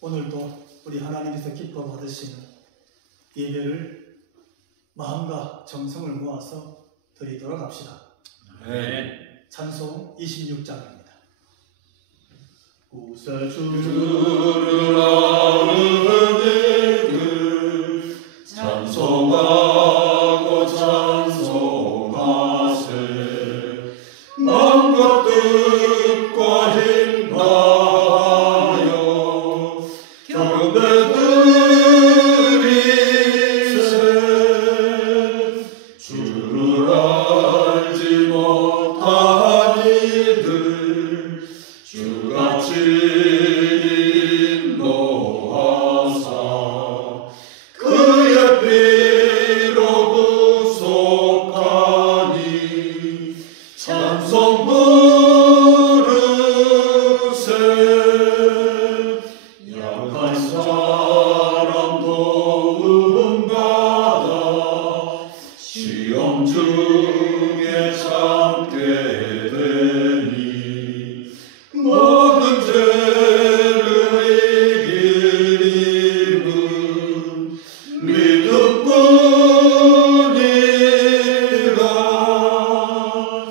오늘도 우리 하나님께서 기뻐 받으시는 예배를 마음과 정성을 모아서 드리도록 합시다. 네. 찬송 26장입니다. 구세주를 아는 이들 찬송하고 찬송하세. 마음과 뜻과 힘 다하여 경배드리세. 주를 알지 못한 이들 주같이 인도하사 그의 피로 구속하니 찬송 부르세. 약한 사람 도움받아 시험 중에 참게 되니 모든 죄를 이길 힘은 믿음뿐이라.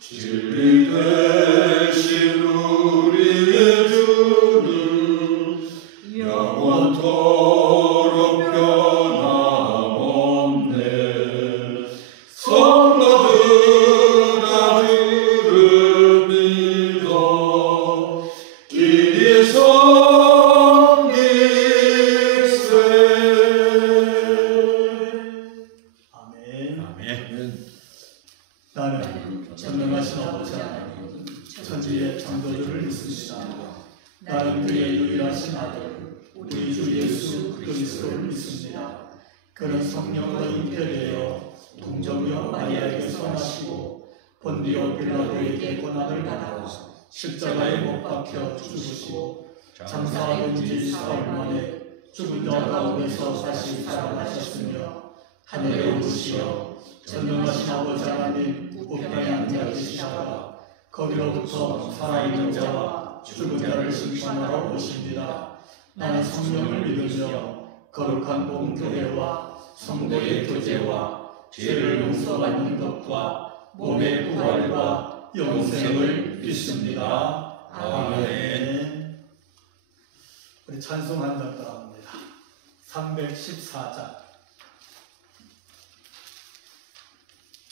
진리 되신 우리의 주는 영원토록 변함없네. 성도들아 주를 믿어 길이 섬기세. 아멘. 아멘. 나는 전능하신 아버지 하나님 천지의 창조주를 믿습니다. 나는 그의 유일하신 아들 우리 주 예수 그리스도를 믿습니다. 그는 성령으로 잉태되어 동정녀 마리아에게서 나시고 본디오 빌라도에게 고난을 받아 십자가에 못 박혀 죽으시고 장사하던 지 사흘 만에 죽은 자 가운데서 다시 살아나셨으며 하늘에 오르시어 전능하신 아버지 하나님 우편에 앉아 계시다가 거기로부터 살아있는 자와 죽은 자를 심판하러 오십니다. 나는 성령을 믿으며 거룩한 공교회와 성도의 교제와 죄를 용서받는 것과 몸의 부활과 영생을 믿습니다. 아멘. 우리 찬송 한 장 더 합니다. 314장.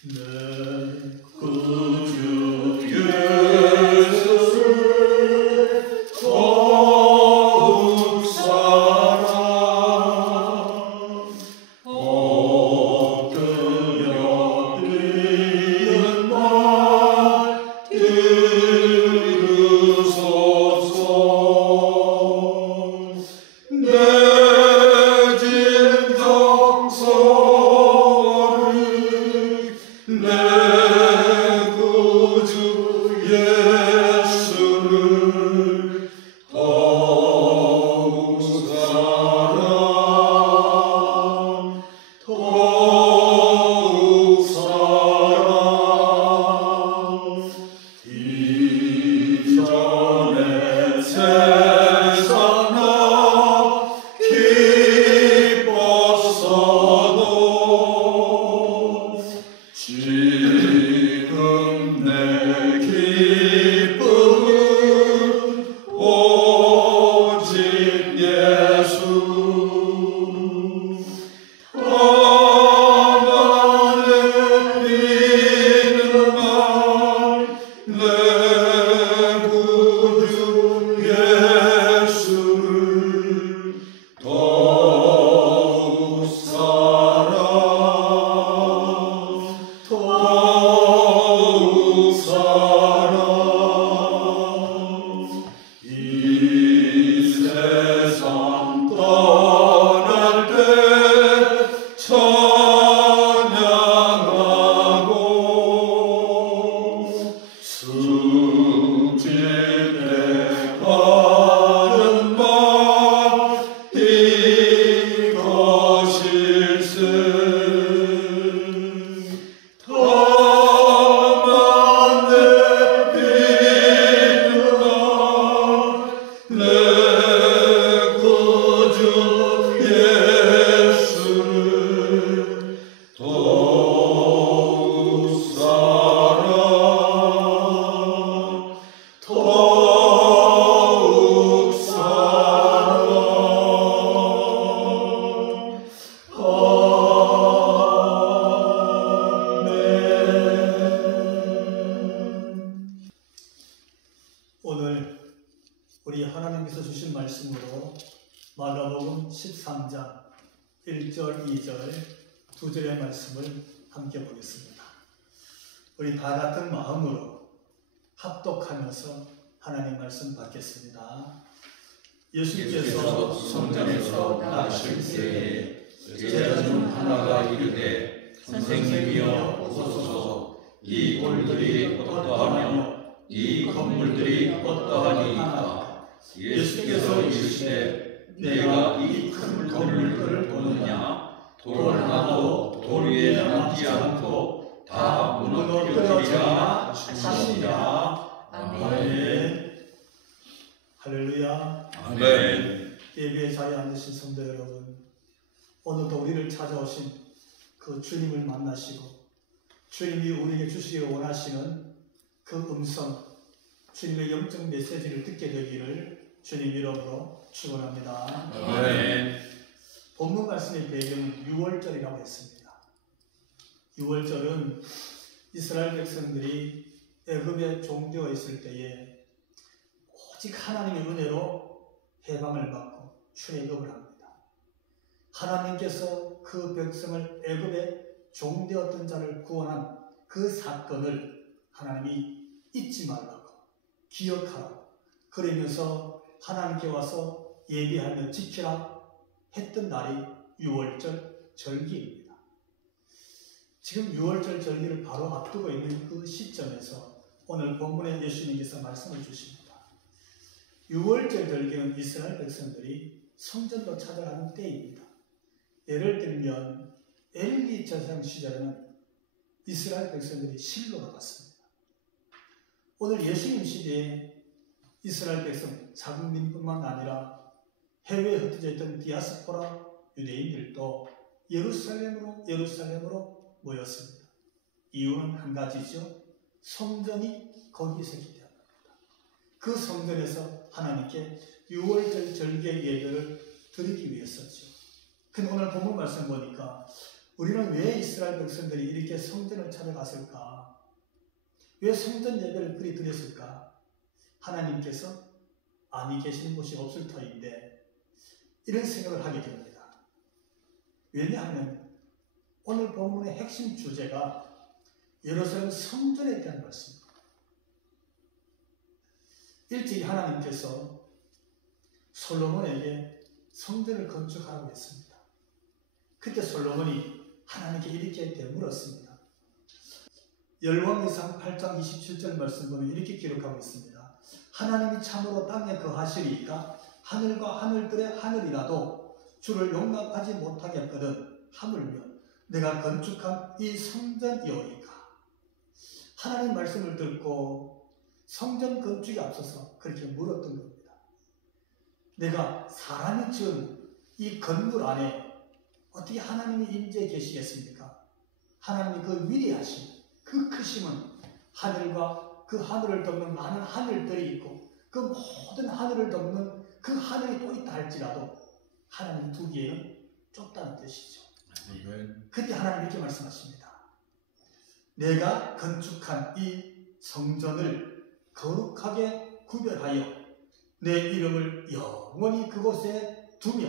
내 구주 예수를 더욱 사랑 얻으려 드리는 말 들으소서. 내 진정서를 내 구주 우리 하나님께서 주신 말씀으로 마가복음 13장 1절, 2절, 2절의 말씀을 함께 보겠습니다. 우리 다 같은 마음으로 합독하면서 하나님 말씀 받겠습니다. 예수께서 성전에서 나가실 때에 제자 중 하나가 이르되 선생님이여 오소서, 이 돌들이 어떠하며 이 건물들이 어떠하니이까? 예수께서 이르시되 내가 이 큰 건물들을 보느냐? 돌 하나도 돌 위에 남지 않고 다 무너뜨리리라 하시니라. 아멘. 할렐루야. 아멘. 예배의 자리에 앉으신 성도 여러분, 오늘도 우리를 찾아오신 그 주님을 만나시고 주님이 우리에게 주시기를 원하시는 그 음성, 주님의 영적 메시지를 듣게 되기를 주님 이름으로 축원합니다. 아멘. 본문 말씀의 배경은 유월절이라고 했습니다. 유월절은 이스라엘 백성들이 애굽에 종되어 있을 때에 오직 하나님의 은혜로 해방을 받고 출애굽을 합니다. 하나님께서 그 백성을 애굽에 종되었던 자를 구원한 그 사건을 하나님이 잊지 말라고, 기억하라고, 그러면서 하나님께 와서 예배하며 지키라 했던 날이 유월절 절기입니다. 지금 유월절 절기를 바로 앞두고 있는 그 시점에서 오늘 본문에 예수님께서 말씀을 주십니다. 유월절 절기는 이스라엘 백성들이 성전으로 찾아가는 때입니다. 예를 들면 엘리 제사장 시절에는 이스라엘 백성들이 실로로 갔습니다. 오늘 예수님 시대에 이스라엘 백성, 자국민뿐만 아니라 해외에 흩어져 있던 디아스포라 유대인들도 예루살렘으로 모였습니다. 이유는 한 가지죠. 성전이 거기에 있기 때문입니다. 그 성전에서 하나님께 유월절 절기의 예배를 드리기 위해서죠. 근데 오늘 본문 말씀 보니까 우리는 왜 이스라엘 백성들이 이렇게 성전을 찾아갔을까? 왜 성전 예배를 그리 드렸을까? 하나님께서 아니 계시는 곳이 없을 터인데 이런 생각을 하게 됩니다. 왜냐하면 오늘 본문의 핵심 주제가 예루살렘 성전에 대한 말씀입니다. 일찍이 하나님께서 솔로몬에게 성전을 건축하라고 했습니다. 그때 솔로몬이 하나님께 이렇게 되물었습니다. 열왕기상 8장 27절 말씀 보면 이렇게 기록하고 있습니다. 하나님이 참으로 땅에 거하시리이까 하늘과 하늘들의 하늘이라도 주를 용납하지 못하겠거든 하물며 내가 건축한 이 성전이오리까. 하나님 말씀을 듣고 성전 건축에 앞서서 그렇게 물었던 겁니다. 내가 사람이 지은 이 건물 안에 어떻게 하나님이 임재해 계시겠습니까? 하나님이 그 위대하심, 그 크심은 하늘과 그 하늘을 덮는 많은 하늘들이 있고 그 모든 하늘을 덮는 그 하늘이 또 있다 할지라도 하나님 두기에는 좁다는 뜻이죠. 그때 하나님 이렇게 말씀하십니다. 내가 건축한 이 성전을 거룩하게 구별하여 내 이름을 영원히 그곳에 두며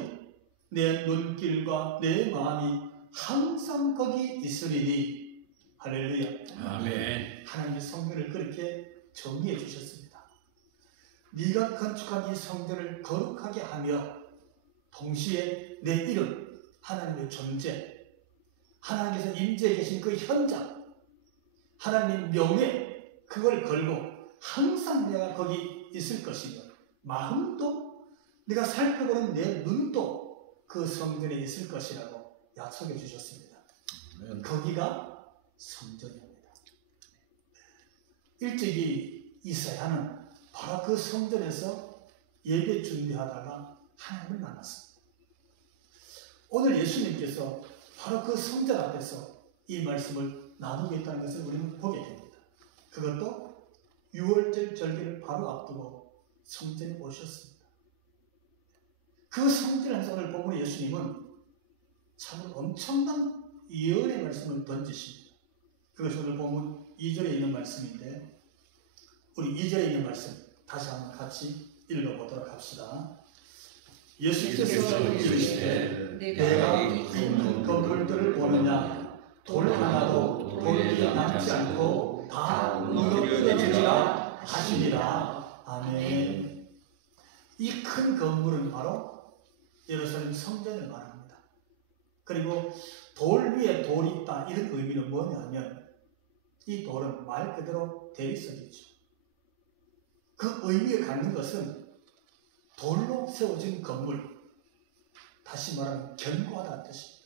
내 눈길과 내 마음이 항상 거기 있으리니. 할렐루야. 아멘. 하나님의 성전을 그렇게 정리해 주셨습니다. 네가 건축한 이 성전을 거룩하게 하며 동시에 내 이름, 하나님의 존재, 하나님께서 임재해 계신 그 현장, 하나님의 명예, 그걸 걸고 항상 내가 거기 있을 것이며 마음도 내가 살펴보는 내 눈도 그 성전에 있을 것이라고 약속해 주셨습니다. 거기가 성전입니다. 일찍이 이사야는 바로 그 성전에서 예배 준비하다가 하나님을 만났습니다. 오늘 예수님께서 바로 그 성전 앞에서 이 말씀을 나누고 있다는 것을 우리는 보게 됩니다. 그것도 유월절 절기를 바로 앞두고 성전에 오셨습니다. 그 성전에서 오늘 본문의 예수님은 참 엄청난 예언의 말씀을 던지십니다. 그것이 오늘 본문 2절에 있는 말씀인데 우리 2절에 있는 말씀 다시 한번 같이 읽어보도록 합시다. 예수께서 예수께서 이르시되 내가 내가 있는 건물들을 보느냐 돌 하나도 돌 위에 남지 않고 다 무너뜨려지리라 하시니라. 아멘. 이 큰 건물은 바로 예루살렘 성전을 말합니다. 그리고 돌 위에 돌이 있다, 이런 의미는 뭐냐면 이 돌은 말 그대로 대리석이죠. 그 의미에 갖는 것은 돌로 세워진 건물, 다시 말하면 견고하다는 뜻입니다.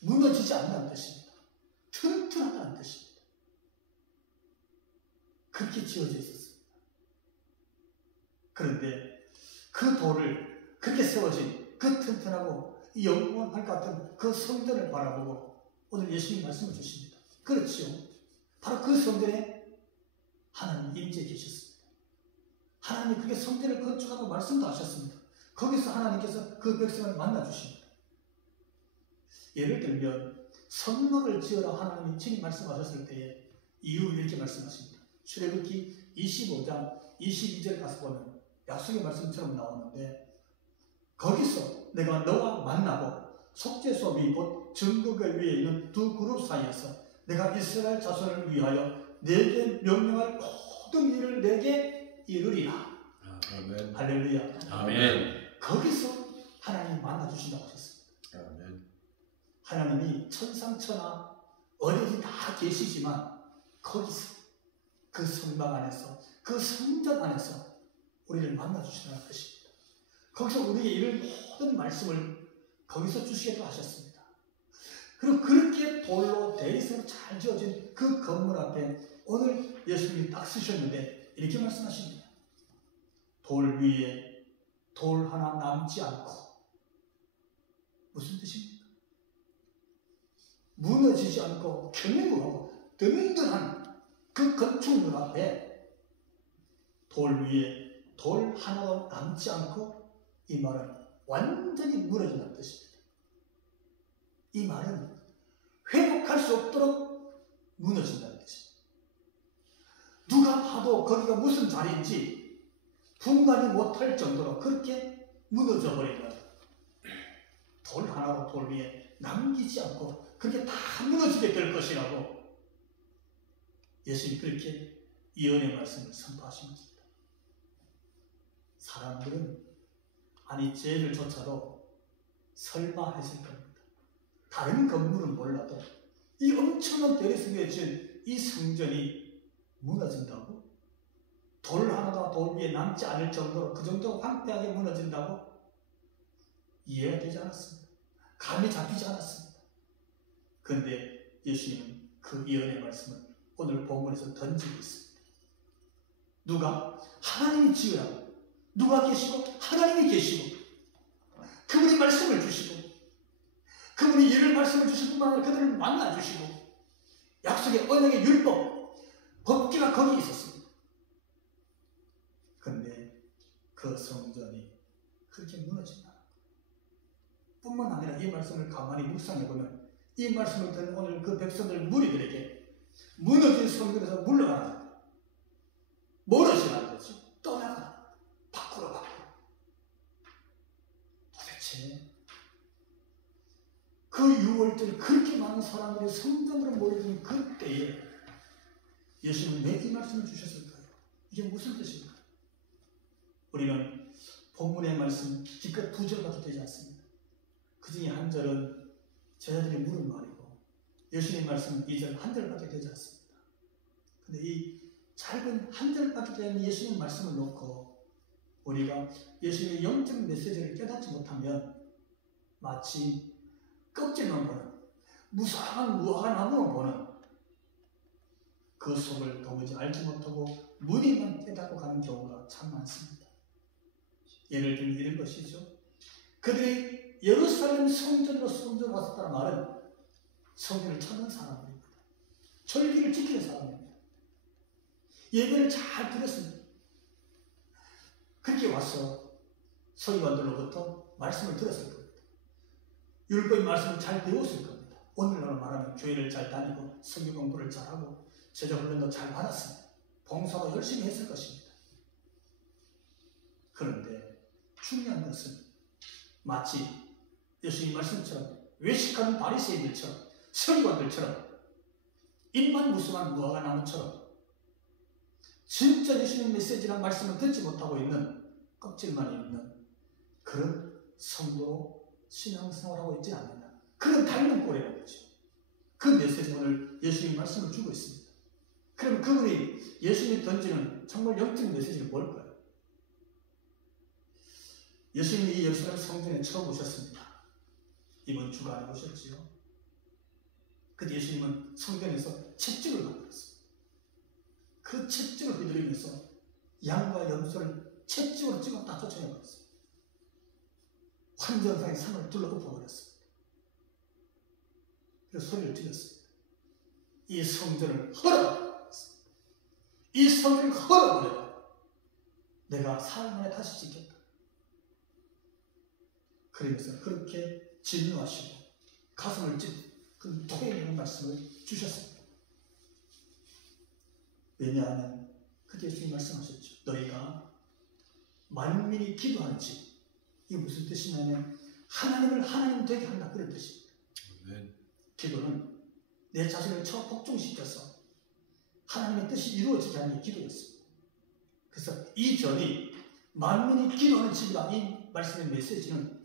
무너지지 않는다는 뜻입니다. 튼튼하다는 뜻입니다. 그렇게 지어져 있었습니다. 그런데 그 돌을 그렇게 세워진 그 튼튼하고 영원할 것 같은 그 성전을 바라보고 오늘 예수님 말씀을 주십니다. 그렇지요. 바로 그 성전에 하나님 임재해 계셨습니다. 하나님이 그게 성전을 건축하고 말씀도 하셨습니다. 거기서 하나님께서 그 백성을 만나주십니다. 예를 들면 성막을 지어라 하나님이 친히 말씀하셨을 때에 이유를 이렇게 말씀하십니다. 출애굽기 25장 22절 가서 보면 약속의 말씀처럼 나오는데 거기서 내가 너와 만나고 속죄소비 곧 증거궤 위에 있는 두 그룹 사이에서 내가 이스라엘 자손을 위하여 내게 명령할 모든 일을 내게 이르리라. 아멘. 할렐루야. 아멘. 거기서 하나님이 만나주신다고 하셨습니다. 아멘. 하나님이 천상천하 어디든지 다 계시지만 거기서 그 성막 안에서 그 성전 안에서 우리를 만나주신다는 것입니다. 거기서 우리에게 이를 모든 말씀을 거기서 주시겠다고 하셨습니다. 그리고 그렇게 돌로 대리석으로 잘 지어진 그 건물 앞에 오늘 예수님이 딱 쓰셨는데 이렇게 말씀하십니다. 돌 위에 돌 하나 남지 않고. 무슨 뜻입니까? 무너지지 않고 견고하고 든든한 그 건축물 앞에 돌 위에 돌 하나도 남지 않고, 이 말은 완전히 무너진다는 뜻입니다. 이 말은 회복할 수 없도록 무너진다는 뜻입니다. 누가 봐도 거기가 무슨 자리인지 분간이 못할 정도로 그렇게 무너져 버린다. 돌 하나로 돌 위에 남기지 않고 그렇게 다 무너지게 될 것이라고 예수님이 그렇게 예언의 말씀을 선포하신 것입니다. 사람들은 아니 죄를 조차도 설마 했을 겁니다. 다른 건물은 몰라도 이 엄청난 대리석에 지은 이 성전이 무너진다고? 돌 하나가 돌 위에 남지 않을 정도로 그 정도 황폐하게 무너진다고? 이해가 되지 않았습니다. 감이 잡히지 않았습니다. 그런데 예수님은 그 예언의 말씀을 오늘 본문에서 던지고 있습니다. 누가? 하나님이 지으라고. 누가 계시고? 하나님이 계시고 그분이 말씀을 주시고 그분이 이를 말씀을 주실 뿐만 아니라 그들을 만나주시고 약속의 언약의 율법, 법규가 거기 있었습니다. 그런데 그 성전이 그렇게 무너진다. 뿐만 아니라 이 말씀을 가만히 묵상해보면 이 말씀을 듣는 오늘 그 백성들 무리들에게 무너진 성전에서 물러가라. 멀어지라는 거죠. 떠나가라. 밖으로. 도대체 그 6월절 그렇게 많은 사람들이 성전으로 모여든 그때에 예수님은 왜 이 말씀을 주셨을까요? 이게 무슨 뜻입니까? 우리는 본문의 말씀 기껏 2절밖에 되지 않습니다. 그 중에 한 절은 제자들이 물은 말이고 예수님의 말씀은 2절 한 절밖에 되지 않습니다. 근데 이 짧은 한 절밖에 되는 예수님의 말씀을 놓고 우리가 예수님의 영적 메시지를 깨닫지 못하면 마치 껍질만 보는 무성한 무화과 나무만 보는 그 속을 도무지 알지 못하고 무늬만 깨닫고 가는 경우가 참 많습니다. 예를 들면 이런 것이죠. 그들이 예루살렘 성전으로 왔었다는 말은 성전을 찾는 사람입니다. 절기를 지키는 사람입니다. 예배를 잘 드렸습니다. 그렇게 와서 서기관들로부터 말씀을 들었을 겁니다. 율법의 말씀을 잘 배웠을 겁니다. 오늘날로 말하면 교회를 잘 다니고 성경 공부를 잘하고 제자 훈련도 잘 받았습니다. 봉사도 열심히 했을 것입니다. 그런데 중요한 것은 마치 예수님 말씀처럼 외식하는 바리새인들처럼 서기관들처럼 입만 무성한 무화과 나무처럼 진짜 예수님 메시지란 말씀을 듣지 못하고 있는 껍질만 있는 그런 성도로 신앙생활하고 있지 않느냐. 그런 닮은 꼴이라는 거죠. 그 메시지 오늘 예수님 말씀을 주고 있습니다. 그럼 그분이 예수님이 던지는 정말 영적인 메시지는 뭘까요? 예수님이 이 예루살렘 성전에 처음 오셨습니다. 이번 주간에 오셨지요. 그때 예수님은 성전에서 채찍을 만들었습니다. 그 채찍을 휘두르면서 양과 염소를 채찍으로 찍어 다 쫓아내버렸습니다. 환전상의 산을 둘러엎어버렸습니다. 그래서 소리를 질렀습니다. 이 성전을 헐어버렸습니다. 이 성전을 헐어버려라. 내가 사흘 만에 다시 짓겠다. 그러면서 그렇게 진노하시고 가슴을 찢는 그 토해내는 말씀을 주셨습니다. 왜냐하면 그때 예수님 말씀하셨죠. 너희가 만민이 기도하는 집. 이게 무슨 뜻이냐면 하나님을 하나님 되게 한다 그런 뜻입니다. 아멘. 기도는 내 자신을 복종시켜서 하나님의 뜻이 이루어지게 하는 게 기도였습니다. 그래서 이 절이 만민이 기도하는 집이다. 이 말씀의 메시지는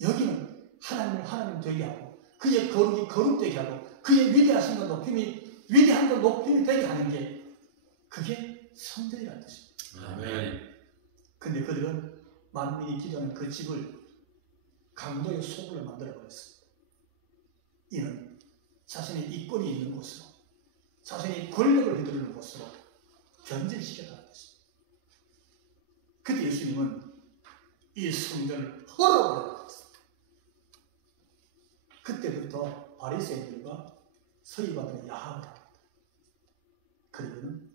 여기는 하나님을 하나님 되게 하고 그의 거룩이 거룩되게 하고 그의 위대하신 것 높임이 위대한 것 높임이 되게 하는 게 그게 성전이라는 뜻입니다. 아멘. 근데 그들은 만민이 기도하는 그 집을 강도의 소굴로 만들어버렸습니다. 이는 자신의 이권이 있는 곳으로 자신의 권력을 휘두르는 곳으로 변질시켰다는 것입니다. 그때 예수님은 이 성전을 헐어버렸습니다. 그때부터 바리새인들과 서기관들이 야합을 합니다. 그리고는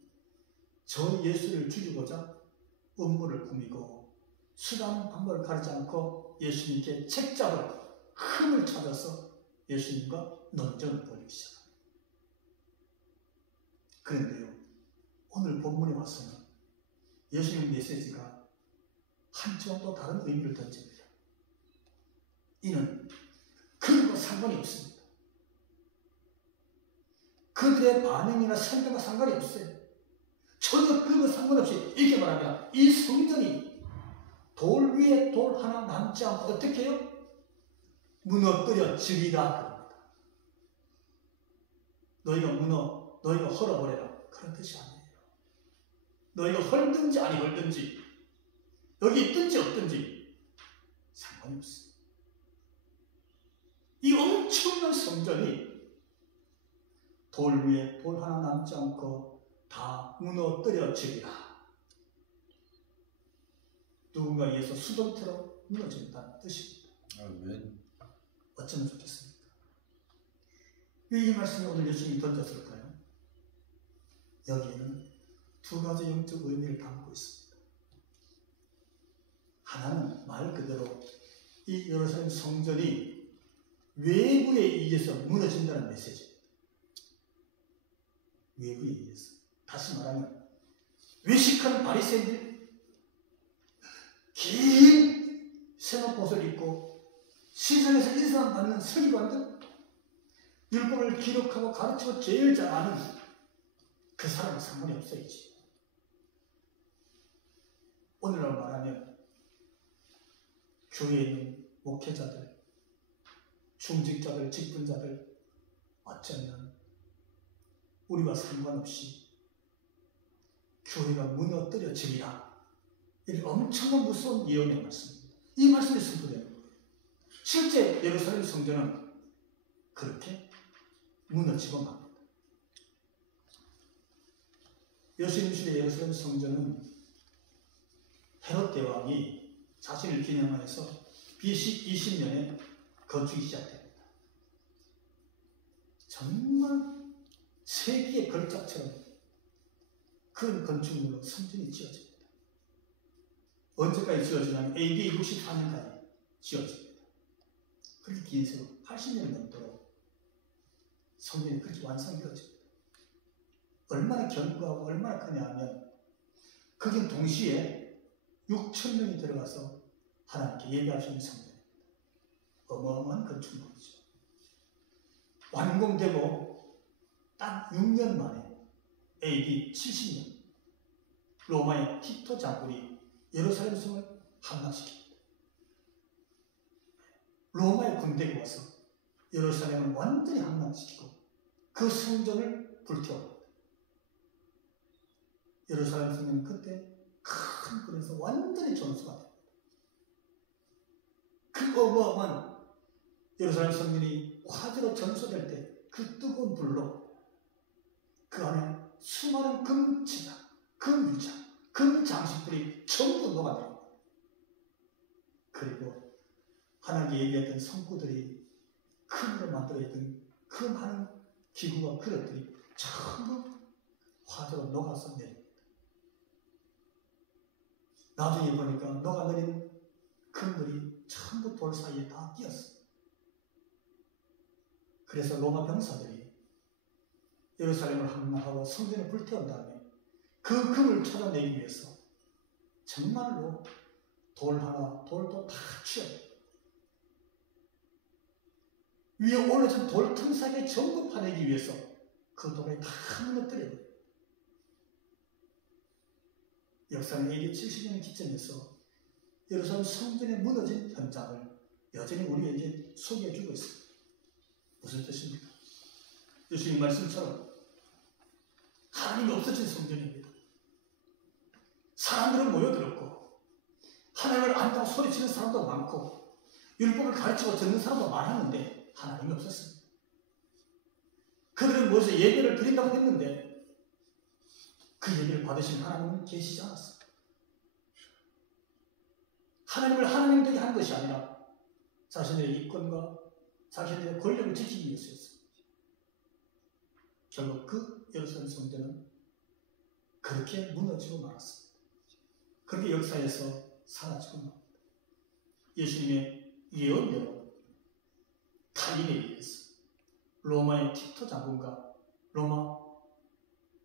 저 예수를 죽이고자 음모를 꾸미고 수단 방법을 가리지 않고 예수님께 책잡을 흠을 찾아서 예수님과 논쟁을 벌이기 시작합니다. 그런데요, 오늘 본문에 와서는 예수님 메시지가 한층 또 다른 의미를 던집니다. 이는 그것과 상관이 없습니다. 그들의 반응이나 설명과 상관이 없어요. 전혀 그것과 상관없이 이렇게 말합니다. 이 성전이 돌 위에 돌 하나 남지 않고 어떻게 해요? 무너뜨려지리라. 너희가 헐어버려라. 그런 뜻이 아니에요. 너희가 헐든지 아니 헐든지 여기 있든지 없든지 상관이 없어요. 이 엄청난 성전이 돌 위에 돌 하나 남지 않고 다 무너뜨려지리라. 누군가 위해서 수동태로 무너진다는 뜻입니다. 아멘. 어쩌면 좋겠습니까? 왜 이 말씀을 오늘 예수님이 던졌을까요? 여기에는 두 가지 영적 의미를 담고 있습니다. 하나는 말 그대로 이 예루살렘 성전이 외부에 의해서 무너진다는 메시지입니다. 외부에 의해서. 다시 말하면 외식하는 바리새인들 긴 세마포를 입고 시장에서 인상받는 서기관들 율법을 기록하고 가르치고 제일 잘 아는 그 사람은 상관이 없어야지. 오늘날 말하면 교회에 있는 목회자들, 중직자들, 직분자들 어쩌면 우리와 상관없이 교회가 무너뜨려지리라. 이 엄청난 무서운 예언의 말씀입니다. 이 말씀이 선포되는 거예요. 실제 예루살렘 성전은 그렇게 무너지고 맙니다. 예수님 시대 예루살렘 성전은 헤롯 대왕이 자신을 기념하여서 BC 20년에 건축이 시작됩니다. 정말 세기의 걸작처럼 큰 건축물로 성전이 지어집니다. 언제까지 지어지냐면 AD 64년까지 지어집니다. 그렇게 긴 세월 80년이 넘도록 성전이 그렇게 완성이 되어집니다. 얼마나 견고하고 얼마나 크냐 하면 거긴 동시에 6천 명이 들어가서 하나님께 예배할 수 있는 성전입니다. 어마어마한 건축물이죠. 완공되고 딱 6년 만에 AD 70년 로마의 티토 장군이 예루살렘 성을 함락시킵니다. 로마의 군대가 와서 예루살렘을 완전히 함락시키고 그 성전을 불태웁니다. 예루살렘 성전은 그때 큰 불에서 완전히 전수가 됩니다. 그 어마어마한 예루살렘 성전이 화재로 전소될 때 그 뜨거운 불로 그 안에 수많은 금치장, 금유장, 금장식들이 전부 녹아냅니다. 그리고 하나님께 얘기했던 성구들이 금으로 만들어있던 그 많은 기구와 그릇들이 전부 화재로 녹아서 내립니다. 나중에 보니까 녹아내린 금들이 전부 돌 사이에 다 끼었어요. 그래서 로마 병사들이 예루살렘을 함락하고 성전을 불태운 다음에 그 금을 찾아내기 위해서 정말로 돌 하나, 돌도 다 치워요. 위에 올려진 돌 틈 사이에 전부 파내기 위해서 그 돌에 다 무너뜨려요. 역사는 AD 70년 기점에서 예루살렘 성전에 무너진 현장을 여전히 우리에게 소개해주고 있습니다. 무슨 뜻입니까? 예수님 말씀처럼 하나님이 없어진 성전입니다. 사람들은 모여들었고 하나님을 안다고 소리치는 사람도 많고 율법을 가르치고 듣는 사람도 많았는데 하나님이 없었습니다. 그들은 모여서 예배를 드린다고 했는데 그 예배를 받으신 하나님은 계시지 않았습니다. 하나님을 하나님되게 한 것이 아니라 자신의 이권과 자신의 권력을 지키기 위해서였습니다. 결국 그 예루살렘 성전은 그렇게 무너지고 말았습니다. 그렇게 역사에서 사라지고 맙니다. 예수님의 예언대로 탈인에 의해서 로마의 티토 장군과 로마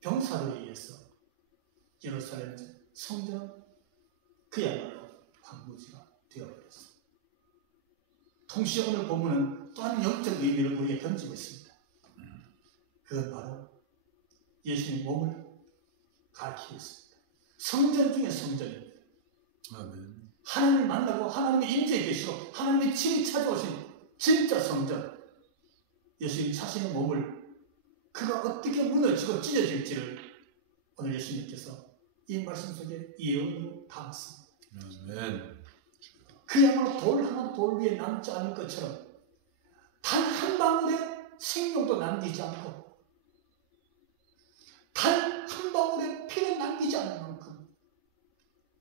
병사들에 의해서 예루살렘 성전은 그야말로 황무지가 되어버렸습니다. 동시에 오늘 본문은 또한 영적 의미를 우리에게 던지고 있습니다. 그건 바로 예수님의 몸을 가리키고 있습니다. 성전 중에 성전입니다. 아멘. 하나님을 만나고 하나님의 임재에 계시고 하나님의 친히 찾아오신 진짜 성전. 예수님 자신의 몸을 그가 어떻게 무너지고 찢어질지를 오늘 예수님께서 이 말씀 속에 예언으로 담았습니다. 아멘. 그야말로 돌 하나 돌 위에 남지 않을 것처럼 단 한 방울의 생명도 남기지 않고 단 한 방울의 피를 남기지 않을 만큼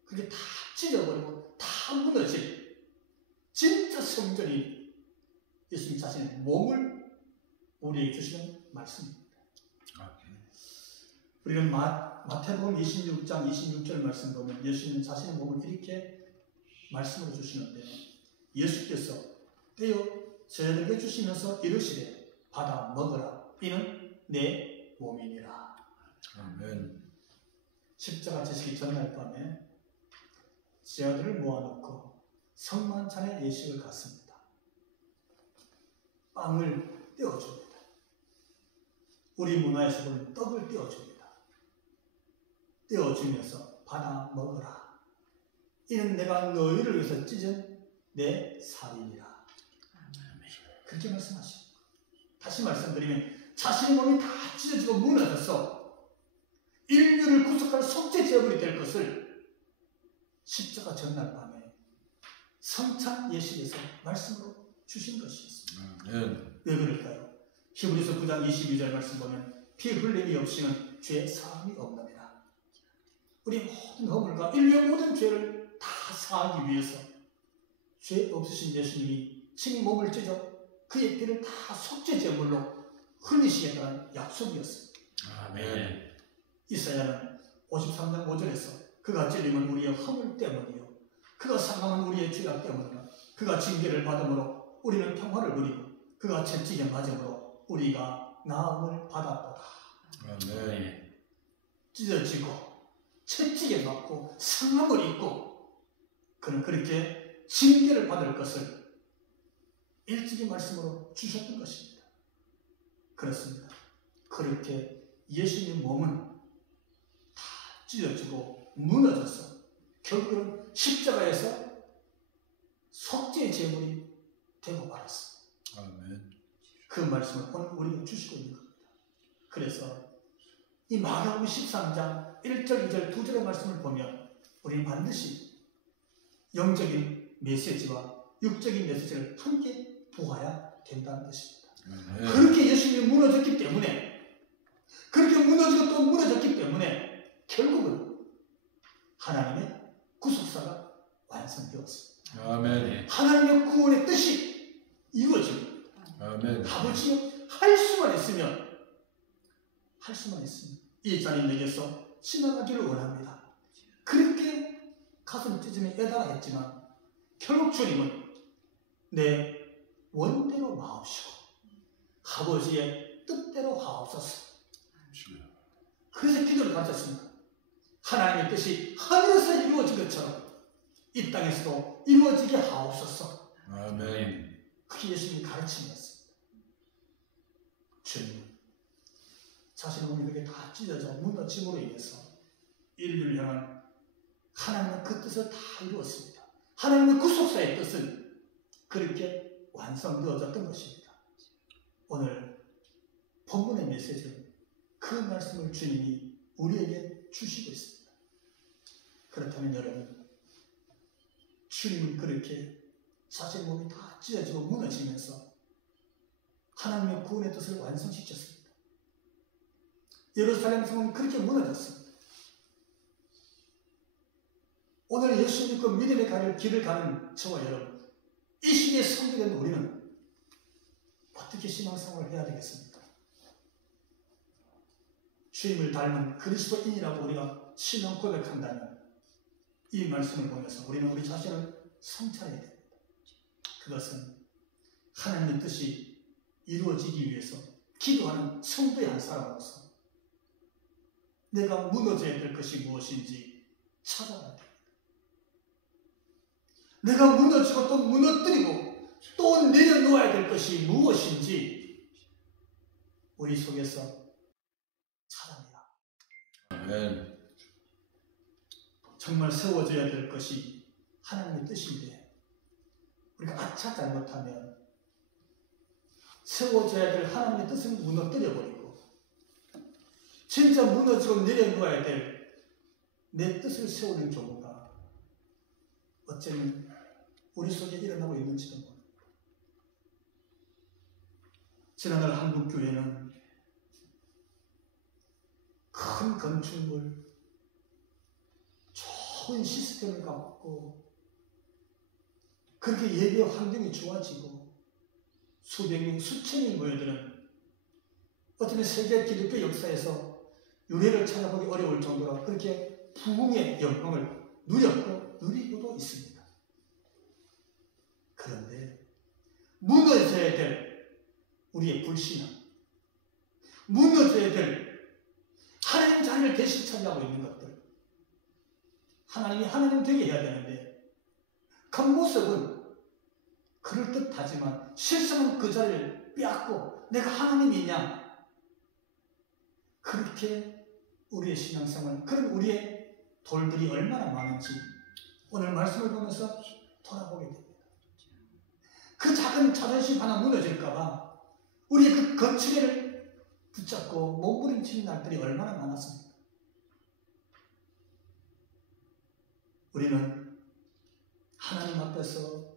그게 다 찢어버리고 다 무너진 진짜 성전이 예수님 자신의 몸을 우리에게 주시는 말씀입니다. 아멘. 우리는 마태복음 26장 26절 말씀 보면 예수님 자신의 몸을 이렇게 말씀으로 주시는데 예수께서 떼어 저희들에게 주시면서 이르시되 받아 먹으라 이는 내 몸이니라. 아멘. 십자가 지시기 전날 밤에 제자들을 모아놓고 성만찬의 예식을 갖습니다. 빵을 떼어줍니다. 우리 문화에서 보면 떡을 떼어줍니다. 떼어주면서 받아 먹으라. 이는 내가 너희를 위해서 찢은 내 살이니라. 그렇게 말씀하십니다. 다시 말씀드리면 자신의 몸이 다 찢어지고 무너져서 인류를 구속할 속죄 제물이 될 것을 십자가 전날 밤에 성찬 예식에서 말씀으로 주신 것이었습니다. 아멘. 왜 그럴까요? 히브리서 9장 22절 말씀 보면 피 흘림이 없이는 죄 사함이 없느니라. 우리 모든 허물과 인류의 모든 죄를 다 사하기 위해서 죄 없으신 예수님이 친히 몸을 찢어 그의 피를 다 속죄 제물로 흘리시겠다는 약속이었습니다. 아멘. 이사야는 53장 5절에서 그가 찔림은 우리의 허물 때문이요 그가 상함은 우리의 죄악 때문이라. 그가 징계를 받음으로 우리는 평화를 누리고 그가 채찍에 맞음으로 우리가 나음을 받았도다. 아멘. 찢어지고 채찍에 맞고 상함을 입고 그는 그렇게 징계를 받을 것을 일찍이 말씀으로 주셨던 것입니다. 그렇습니다. 그렇게 예수님 몸은 다 찢어지고 무너져서 결국은 십자가에서 속죄의 제물이 되고 말았습니다. 아멘. 그 말씀을 오늘 우리가 주시고 있는 겁니다. 그래서 이 마가복음 13장 1절, 2절, 2절의 말씀을 보면 우리는 반드시 영적인 메시지와 육적인 메시지를 함께 보아야 된다는 것입니다. 아멘. 그렇게 예수님이 무너졌기 때문에, 그렇게 무너지고 또 무너졌기 때문에 결국은 하나님의 구속사가 완성되었습니다. 아멘. 하나님의 구원의 뜻이 이루어집니다. 아멘. 아버지 할 수만 있으면 이 자녀에게서 지나가기를 원합니다. 그렇게 가슴 찢으며 애달아했지만 결국 주님은 내 원대로 마옵시고 아버지의 뜻대로 하옵소서. 그래서 기도를 가졌습니다. 하나님의 뜻이 하늘에서 이루어진 것처럼 이 땅에서도 이루어지게 하옵소서. 아멘. 그게 예수님의 가르침이었습니다. 주님, 자신의 몸이 그렇게 다 찢어져 무너짐으로 인해서 인류를 향한 하나님의 그 뜻을 다 이루었습니다. 하나님의 구속사의 뜻은 그렇게 완성되어졌던 것입니다. 오늘 본문의 메시지는 그 말씀을 주님이 우리에게 주시고 있습니다. 그렇다면 여러분, 주님은 그렇게 자신의 몸이 다 찢어지고 무너지면서 하나님의 구원의 뜻을 완성시켰습니다. 예루살렘 성은 그렇게 무너졌습니다. 오늘 예수 믿고 믿음의 길을 가는 저와 여러분, 이 시대에 성도된 우리는 어떻게 신앙생활을 해야 되겠습니까? 주님을 닮은 그리스도인이라고 우리가 신앙 고백한다면 이 말씀을 보면서 우리는 우리 자신을 성찰해야 됩니다. 그것은 하나님의 뜻이 이루어지기 위해서 기도하는 성도의 한 사람으로서 내가 무너져야 될 것이 무엇인지 찾아가야 됩니다. 내가 무너지고 또 무너뜨리고 또 내려놓아야 될 것이 무엇인지 우리 속에서 찾아내라. 아멘. 정말 세워져야 될 것이 하나님의 뜻인데 우리가 아차 잘못하면 세워져야 될 하나님의 뜻을 무너뜨려버리고 진짜 무너지고 내려놓아야 될 내 뜻을 세우는 경우가 어쩌면 우리 속에 일어나고 있는지도 모릅니다. 지난날 한국교회는 큰 건축물, 좋은 시스템을 갖고 그렇게 예배 환경이 좋아지고 수백 명, 수천 명이 모여드는 어쩌면 세계 기독교 역사에서 유래를 찾아보기 어려울 정도로 그렇게 부흥의 영광을 누렸고 누리고도 있습니다. 그런데 무너져야 될 우리의 불신앙, 무너져야 될 하나님 자리를 대신 차지하고 있는 것들, 하나님이 하나님 되게 해야 되는데 겉모습은 그럴듯하지만 실상은 그 자리를 빼앗고 내가 하나님이냐, 그렇게 우리의 신앙생활, 그런 우리의 돌들이 얼마나 많은지 오늘 말씀을 보면서 돌아보게 됩니다. 그 작은 자존심 하나 무너질까봐 우리의 그 거칠애를 붙잡고 몸부림치는 날들이 얼마나 많았습니까? 우리는 하나님 앞에서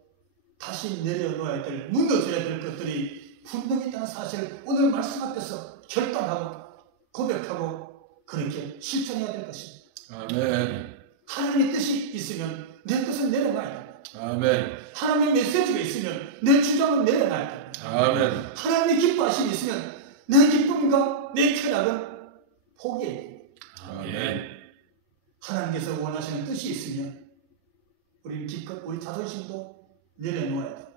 다시 내려놓아야 될, 무너져야 될 것들이 분명히 있다는 사실을 오늘 말씀 앞에서 결단하고 고백하고 그렇게 실천해야 될 것입니다. 아멘. 하나님의 뜻이 있으면 내 뜻은 내려놔야 됩니다. 아멘. 하나님의 메시지가 있으면 내 주장은 내려놔야 됩니다. 아멘. 하나님의 기뻐하심이 있으면 내 기쁨과 내 쾌락은 포기해야 됩니다. 아멘. 하나님께서 원하시는 뜻이 있으면 우리는 기껏 우리 자존심도 내려놓아야 됩니다.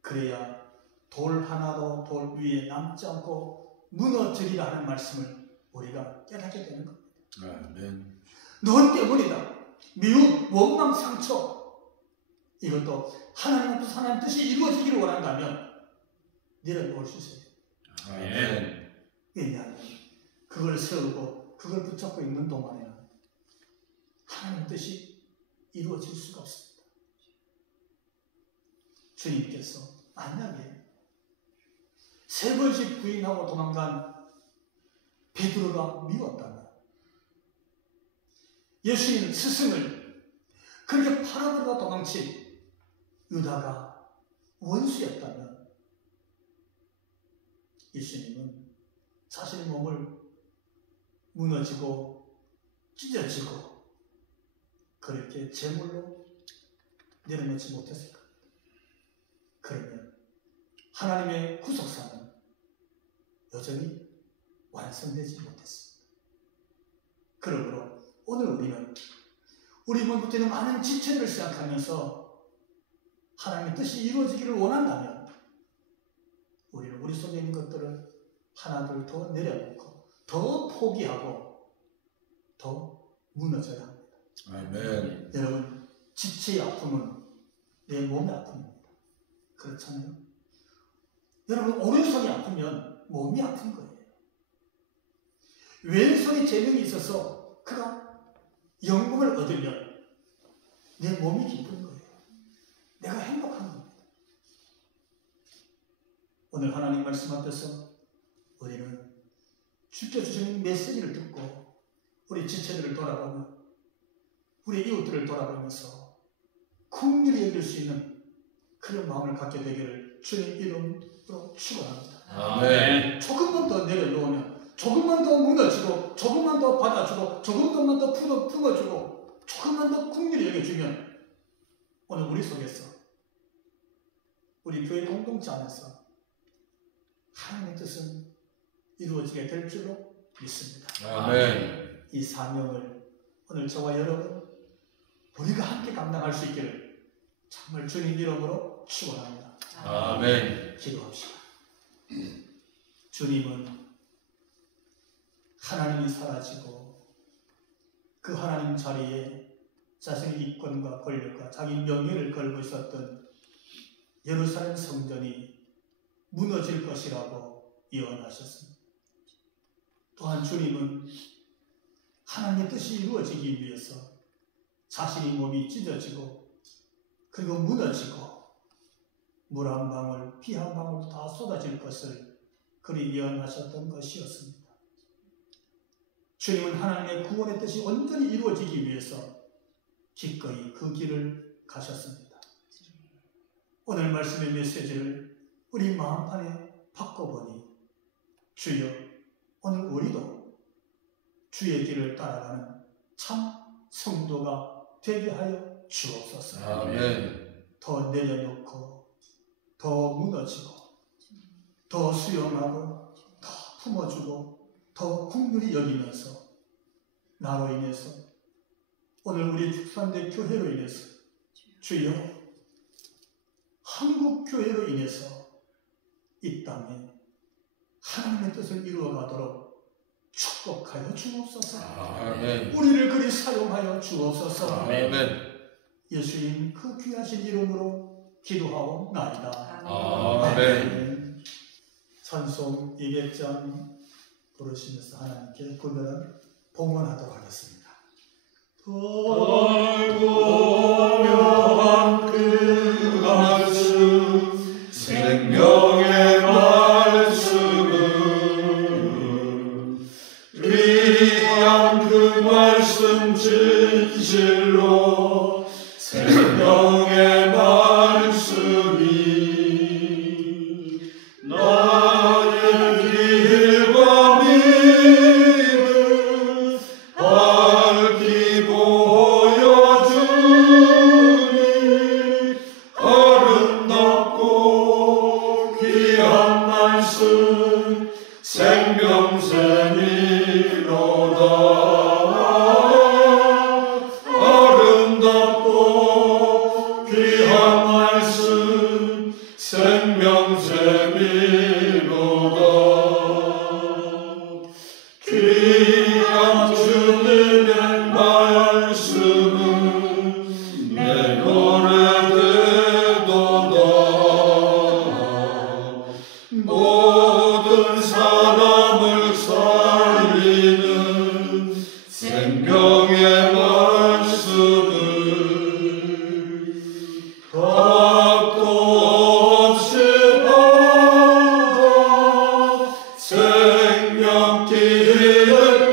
그래야 돌 하나도 돌 위에 남지 않고 무너지리라 하는 말씀을 우리가 깨닫게 되는 겁니다. 아멘. 너 때문이다. 미움, 원망, 상처, 이것도 하나님 앞에서 하나님 뜻이 이루어지기를 원한다면 내려놓을 수 있어요. 아멘. 왜냐하면 그걸 세우고 그걸 붙잡고 있는 동안에는 하나님 뜻이 이루어질 수가 없습니다. 주님께서 만약에 3번씩 부인하고 도망간 베드로가 미웠다면, 예수님 스승을 그렇게 팔아버리고 도망친 유다가 원수였다면, 예수님은 자신의 몸을 무너지고 찢어지고 그렇게 제물로 내려놓지 못했을 겁니다. 그러면 하나님의 구속사는 여전히 완성되지 못했습니다. 그러므로 오늘 우리는 우리 몸부터 있는 많은 지체를 생각하면서 하나님의 뜻이 이루어지기를 원한다면 우리는 우리 속에 있는 것들을 하나둘 더 내려놓고 더 포기하고 더 무너져야 합니다. 아멘. 여러분, 지체의 아픔은 내 몸의 아픔입니다. 그렇잖아요? 여러분, 오른손이 아프면 몸이 아픈 거예요. 왼손이 재능이 있어서 그가 영광을 얻으면 내 몸이 기쁜 거예요. 내가 행복한 겁니다. 오늘 하나님 말씀 앞에서 우리는 주께 주신 메시지를 듣고 우리 지체들을 돌아보며 우리 이웃들을 돌아보면서 긍휼히 여길 수 있는 그런 마음을 갖게 되기를 주님 이름으로 축원합니다. 아멘. 조금만 더 내려놓으면, 조금만 더 무너지고, 조금만 더 받아주고, 조금만 더 품어주고, 조금만 더 긍휼히 여겨주면 오늘 우리 속에서, 우리 교회 공동체 안에서 하나님의 뜻은 이루어지게 될 줄로 믿습니다. 아멘. 이 사명을 오늘 저와 여러분 우리가 함께 감당할 수 있기를 정말 주님 이름으로 축원합니다. 아멘. 기도합시다. 주님은 하나님이 사라지고 그 하나님 자리에 자신의 이권과 권력과 자기 명예를 걸고 있었던 예루살렘 성전이 무너질 것이라고 예언하셨습니다. 또한 주님은 하나님의 뜻이 이루어지기 위해서 자신의 몸이 찢어지고 그리고 무너지고 물 한 방울, 피 한 방울 다 쏟아질 것을 그리 예언하셨던 것이었습니다. 주님은 하나님의 구원의 뜻이 온전히 이루어지기 위해서 기꺼이 그 길을 가셨습니다. 오늘 말씀의 메시지를 우리 마음판에 바꿔보니 주여, 오늘 우리도 주의 길을 따라가는 참 성도가 되게 하여 주옵소서. 아멘. 더 내려놓고 더 무너지고 더 수용하고 더 품어주고 더 긍휼히 여기면서 나로 인해서 오늘 우리 축산대 교회로 인해서 주여 한국교회로 인해서 이 땅에 하나님의 뜻을 이루어가도록 축복하여 주옵소서. 아멘. 우리를 그리 사용하여 주옵소서. 아멘. 예수님 그 귀하신 이름으로 기도하옵나이다. 아멘. 찬송 200장 부르시면서 하나님께 구별한 봉헌하도록 하겠습니다. 돌보면 그 말씀 생명의 말씀은 위대한 그 말씀 진실로 생명의 말씀이 나의 길과 믿음 밝히 보여주니 아름답고 귀한 말씀 생명샘이로다. 아름답고 귀한 내 노래 되도다. 모든 사람을 살리는 생명의 말씀을 값도 없이 받아 생명길을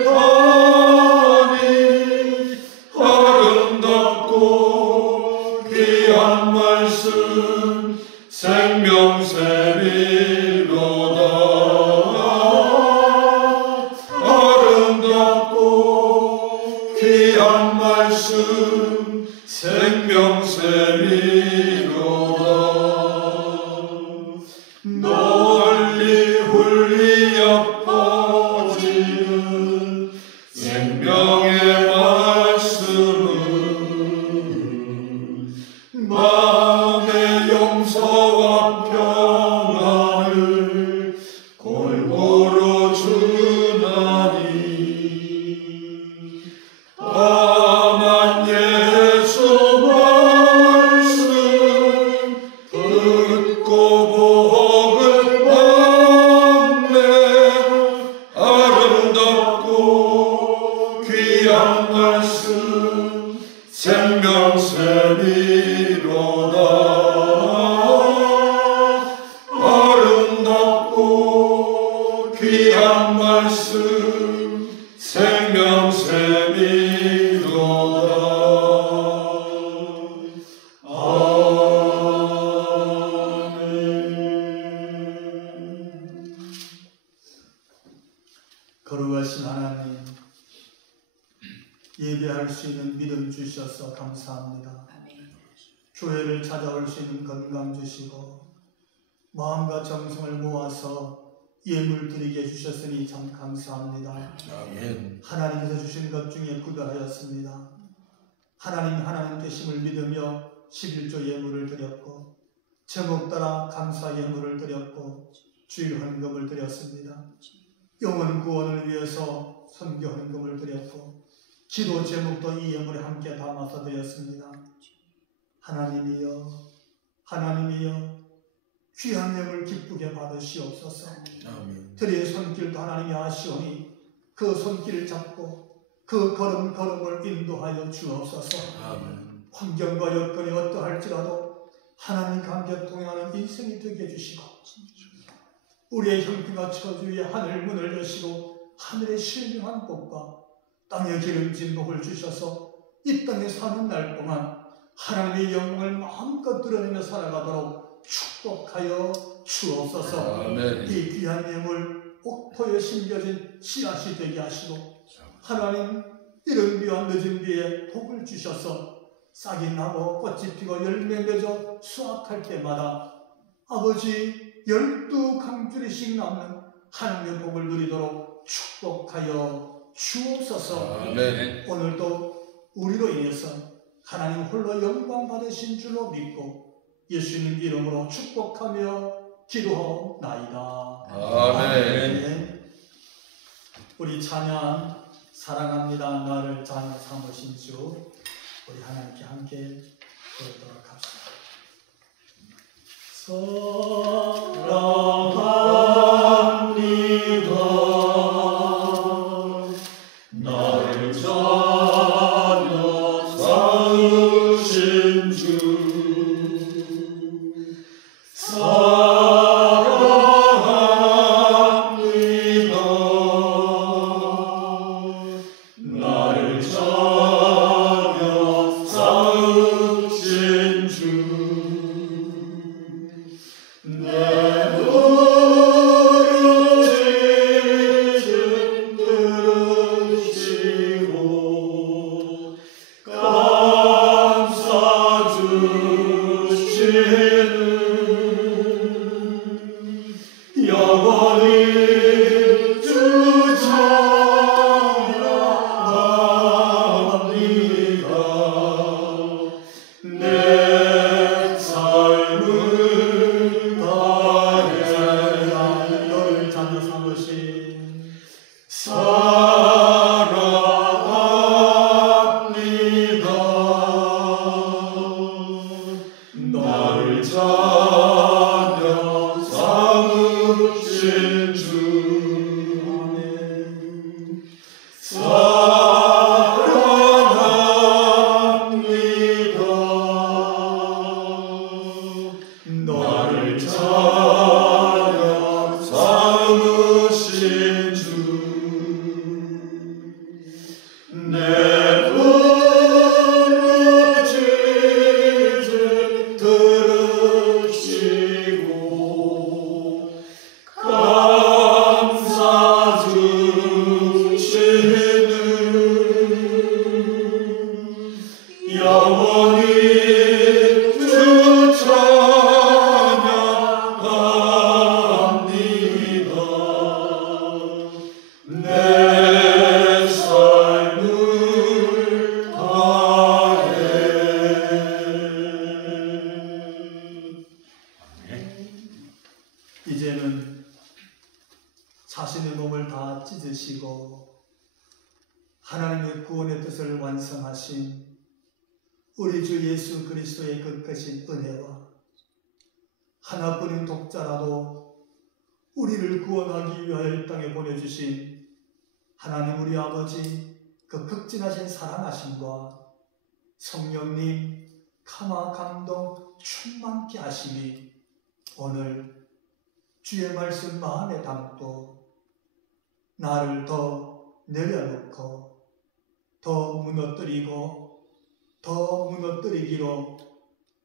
가니 아름답고 귀한 말씀 생명샘이로다. 아름답고 귀한 말씀 생명샘이로다. 널리 흘리어 퍼지는 생명의 말씀은 마음의 용서와 평안을 골고루 주나니 다만 예수 말씀 듣고 복을 받네. 아름답고 귀한 말씀 생명샘이로다. 아름답고 귀한 말씀 생명샘이로다. 아멘. 거룩하신 하나님, 예배할 수 있는 믿음 주셔서 감사합니다. 교회를 찾아올 수 있는 건강 주시고 마음과 정성을 모아서 예물 드리게 해주셨으니 참 감사합니다. 아멘. 하나님께서 주신 것 중에 구별하였습니다. 하나님 되심을 믿으며 11조 예물을 드렸고 제목 따라 감사 예물을 드렸고 주일 헌금을 드렸습니다. 영혼 구원을 위해서 선교 헌금을 드렸고 기도 제목도 이 예물에 함께 담아서 드렸습니다. 하나님이여 귀한 예물 기쁘게 받으시옵소서. 아멘. 드린 손길도 하나님이 아시오니 그 손길을 잡고 그 걸음걸음을 인도하여 주옵소서. 아멘. 환경과 여건이 어떠할지라도 하나님과 함께 동행하는 인생이 되게 해주시고 우리의 형편과 처지 위에 하늘 문을 여시고 하늘의 신령한 복과 땅의 기름진 복을 주셔서 이 땅에 사는 날 동안 하나님의 영광을 마음껏 드러내며 살아가도록 축복하여 주옵소서. 아멘. 이 귀한 예물 옥토에 심겨진 씨앗이 되게 하시고 하나님 이른 비와 늦은 비에 복을 주셔서 싹이 나고 꽃이 피고 열매 맺어 수확할 때마다 아버지 12강줄이씩 남는 하나님의 복을 누리도록 축복하여 주옵소서. 아멘. 오늘도 우리로 인해서 하나님 홀로 영광 받으신 줄로 믿고 예수님 이름으로 축복하며 기도하옵나이다. 아멘. 우리 찬양 사랑합니다 나를 자녀 삼으신 주 우리 하나님께 함께 부르도록 합시다. 사랑합니다 나를 자녀 삼으신 주 사랑합니다 나를 자녀 삼으신 주 내 부르짖음 들으시고 영원히 주 찬양합니다. 내 삶을 다해. 이제는 자신의 몸을 다 찢으시고 하나님의 구원의 뜻을 완성하신 우리 주 예수 그리스도의 그 크신 은혜와 하나뿐인 독자라도 우리를 구원하기 위하여 이 땅에 보내주신 하나님 우리 아버지 그 극진하신 사랑하심과 성령님 감화 감동 충만케 하심이 오늘 주의 말씀 마음에 담고 나를 더 내려놓고 더 무너뜨리기로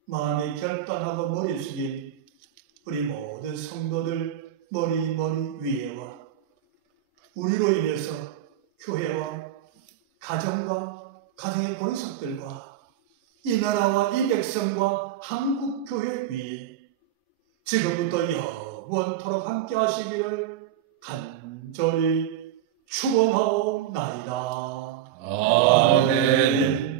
마음에 결단하고 머리 숙인 우리 모든 성도들 머리 위에와 우리로 인해서 교회와 가정과 가정의 권속들과 이 나라와 이 백성과 한국교회 위에 지금부터 영원토록 함께 하시기를 간절히 축원하옵나이다. 아멘.